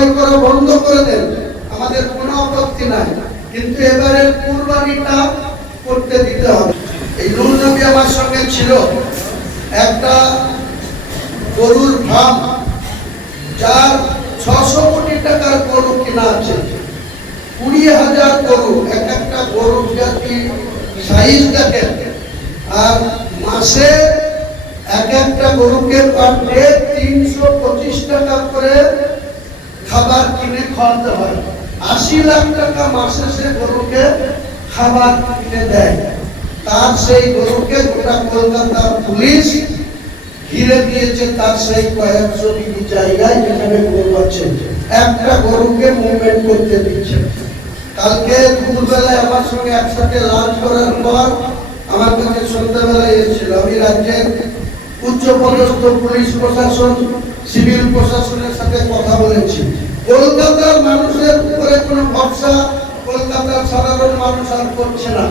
জবাই করা বন্ধ করে দেন, আমাদের কোনো আপত্তি নাই, কিন্তু এবারে কুরবানিটা করতে দিতে হবে। এই নূর নবী আমার সঙ্গে ছিল, একটা গরুর ফার্ম, যার 600 কোটি টাকার গরু কিনা আছে, 20,000 গরু, এক একটা গরুর জাতি সাইজ দেখেন, আর মাসে এক একটা গরুকে পার ডে 325 টাকা করে খাবার কিনে খাওয়াতে হয়। 80 লাখ টাকা মাসে সে গরুকে খাবার কিনে দেয়। তার সেই গরুকে গোটা কলকাতার পুলিশ ঘিরে দিয়েছে, তার সেই কয়েকশো বিঘি জায়গায় যেখানে গরু আছে, একটা গরুকে মুভমেন্ট করতে দিচ্ছে। কালকে দুপুরবেলায় আমার সঙ্গে একসাথে লাঞ্চ করার পর আমার কাছে সন্ধ্যাবেলায় এসেছিল। আমি রাজ্যের উচ্চ পদস্থ পুলিশ প্রশাসন, সিভিল প্রশাসনের সাথে কথা বলেছি। কলকাতার মানুষের উপরে কোনো ভরসা কলকাতার সাধারণ মানুষ আর করছে না।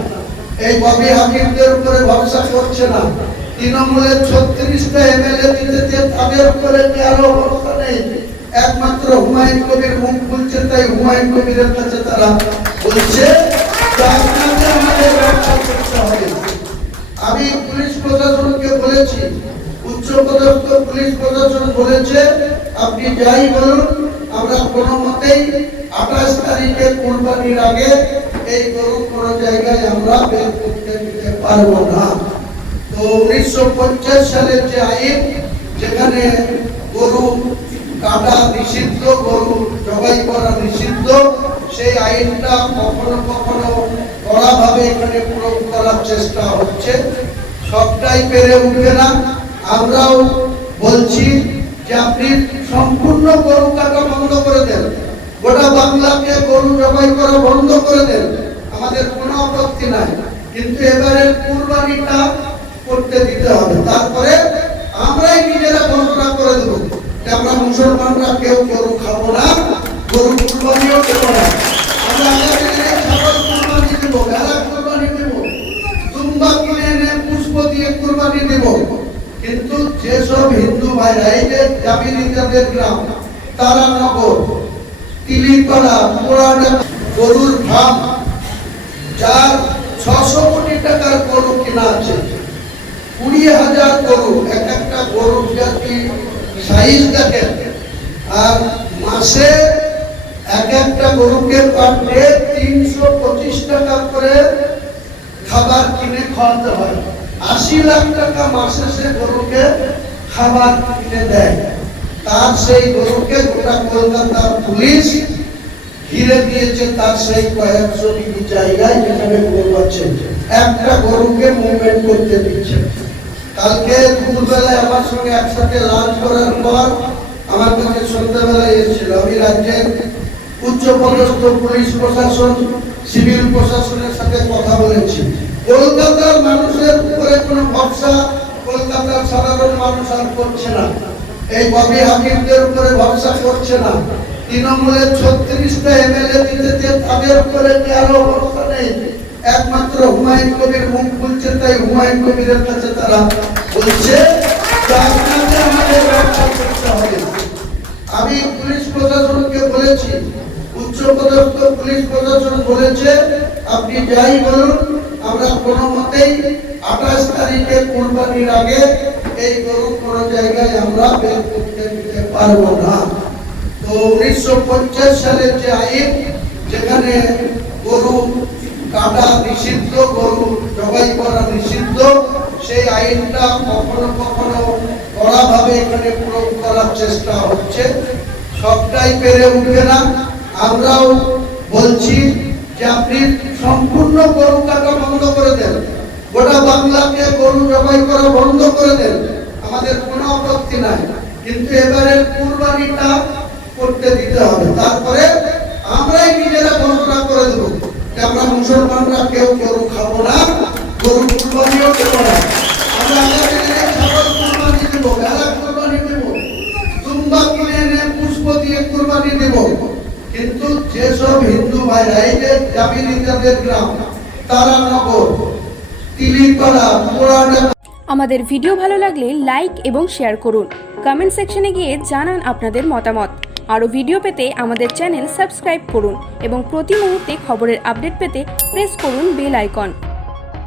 এই ববি হাকিমদের উপরে ভরসা করছে না। তৃণমূলের 36টা এমএলএ দিতেছে, তাদের উপরে কারো ভরসা নেই। একমাত্র হুমায়ুন কবির মুখ খুলছে, তাই হুমায়ুন কবিরের কাছে তারা বলছে আমাদের ব্যবসা করতে হবে। আমি পুলিশ প্রশাসনকে বলেছি, উচ্চপদস্থ পুলিশ প্রশাসন বলেছে আপনি যাই বলুন, আমরা কোনো মতেই 28 তারিখে কুরবানির আগে এই গরু কোনো জায়গায় আমরা বের করতে দিতে পারবো না। তো 1950 সালের যে আইন, যেখানে গরু কাটা নিষিদ্ধ, গরু জবাই করা নিষিদ্ধ, সেই আইনটা কখনো কখনো কড়াভাবে এখানে প্রয়োগ করার চেষ্টা হচ্ছে। সবটাই পেরে উঠবে না। আমরাও বলছি যে আপনি সম্পূর্ণ গরু কাটা বন্ধ করে দেন, গোটা বাংলাকে গরু জবাই করা বন্ধ করে দেন, আমাদের কোনো আপত্তি নাই, কিন্তু এবারে কুরবানিটা করতে দিতে হবে। তারপরে আমরাই নিজেরা ঘোষণা করে দেবো যে আমরা মুসলমানরা কেউ গরু খাবো না, গরু কুরবানিও দেবো না। আমরা ছাগল কুরবানি দেব, ভেড়া কুরবানি দেব, দুম্বা কিনে এনে পুষ্প দিয়ে কুরবানি দেব। কিন্তু যেসব হিন্দু ভাইরা, এই যে জামিনীদের গ্রাম, তারানগর, তিলিপাড়া, পোড়াডাঙ্গা, গরুর ফার্ম, যার 600 কোটি টাকার গরু কিনা আছে, 20,000 গরু, এক একটা গরুর জাতি সাইজ দেখেন, আর মাসে এক একটা গরুকে পার ডে 325 টাকা করে খাবার কিনে খাওয়াতে হয়। 80 লাখ টাকা মাসে সে গরুকে খাবার কিনে দেয়। তার সেই গরুকে গোটা কলকাতার পুলিশ ঘিরে দিয়েছে, তার সেই কয়েকশো বিঘি জায়গায় যেখানে গরু আছে, একটা গরুকে মুভমেন্ট করতে দিচ্ছে। কালকে দুপুরবেলায় আমার সঙ্গে একসাথে লাঞ্চ করার পর আমার কাছে সন্ধ্যাবেলায় এসেছিল। আমি রাজ্যের উচ্চ পদস্থ পুলিশ প্রশাসন, সিভিল প্রশাসনের সাথে কথা বলেছি। কলকাতার মানুষের উপরে কোনো ভরসা কলকাতার সাধারণ মানুষ আর করছে না। এই ববি হাকিমদের উপরে ভরসা করছে না। তৃণমূলের 36টা এমএলএ দিতেছে, তাদের উপরে কারো ভরসা নেই। একমাত্র হুমায়ুন কবির মুখ খুলছে, তাই হুমায়ুন কবিরের কাছে তারা বলছে আমাদের ব্যবসা করতে হবে। আমি পুলিশ প্রশাসনকে বলেছি, উচ্চপদস্থ পুলিশ প্রশাসন বলেছে আপনি যাই বলুন, আমরা কোনো মতেই 28 তারিখে কুরবানির আগে এই গরু কোনো জায়গায় আমরা বের করতে দিতে পারবো না। তো 1950 সালের যে আইন, যেখানে গরু কাটা নিষিদ্ধ, গরু জবাই করা নিষিদ্ধ, সেই আইনটা কখনো কখনো কড়াভাবে এখানে প্রয়োগ করার চেষ্টা হচ্ছে। সবটাই পেরে উঠবে না। আমরাও বলছি যে আপনি সম্পূর্ণ গরু কাটা বন্ধ করে দেন, গোটা বাংলাকে গরু জবাই করা বন্ধ করে দেন, আমাদের কোনো আপত্তি নাই, কিন্তু এবারে কুরবানিটা করতে দিতে হবে। তারপরে আমরাই নিজেরা ঘোষণা করে দেবো যে আমরা মুসলমানরা কেউ গরু খাবো না, গরু কুরবানিও দেবো না। আমরা ছাগল কুরবানি দেব, ভেড়া কুরবানি দেব, দুম্বা কিনে এনে পুষ্প দিয়ে কুরবানি দেব। কিন্তু যেসব হিন্দু ভাইরা, এই যে জামিনীদের গ্রাম, তারানগর, তিলিপাড়া, পোড়াডাঙ্গা। আমাদের ভিডিও ভালো লাগলে লাইক এবং শেয়ার করুন। কমেন্ট সেকশনে গিয়ে জানান আপনাদের মতামত। আরও ভিডিও পেতে আমাদের চ্যানেল সাবস্ক্রাইব করুন এবং প্রতি মুহূর্তে খবরের আপডেট পেতে প্রেস করুন বেল আইকন।